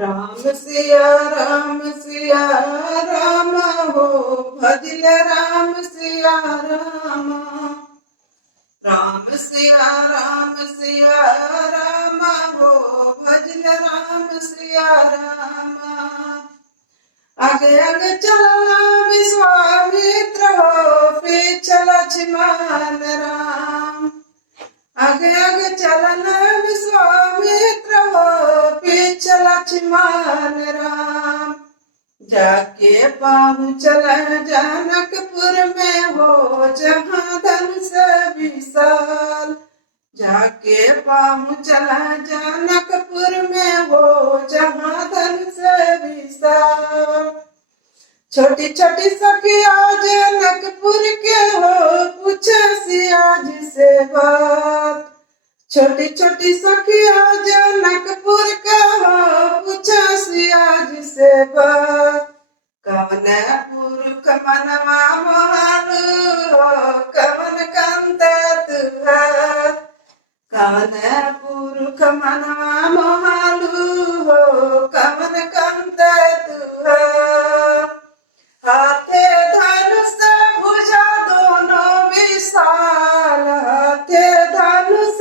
राम सिया राम हो भजल राम सिया राम। राम सिया राम हो भजल राम सिया राम। आगे आगे चला विश्वामित्र हो पीछे लक्ष्मण राम। आगे आगे चलना विश्वामित्र हो पीछे लक्ष्मण राम। जाके पहुँचल जनकपुर में हो जहाँ धनुष विशाल। जाके पहुँचल जनकपुर में हो जहाँ धनुष विशाल। छोटी छोटी सखिया जनकपुर के हो पूछे सिया जी से बात। छोटी छोटी सखिया जनकपुर के हो पूछे सिया जी से बात। कवन पुरुष मनवा मोहालू हो कवन कंत तुहार। कवन पुरुष मनवा मोहालू हो कवन कंत तुहार। हाथे धनुष भुजा दोनों विशाल। हाथे धनुष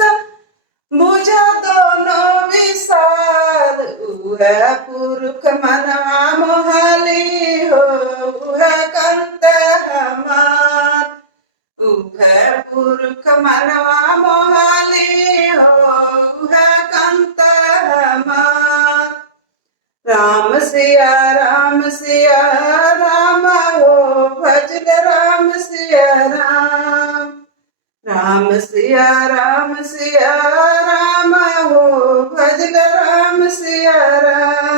भुजा दोनों विशाल। उह पुरुष मनवा मोहाली हो उह कंत हमार। उह पुरुष मनवा मोहाली हो उह कंत हमार। राम सिया राम हो भजल राम सिया राम। राम सिया राम हो भजल राम सिया राम।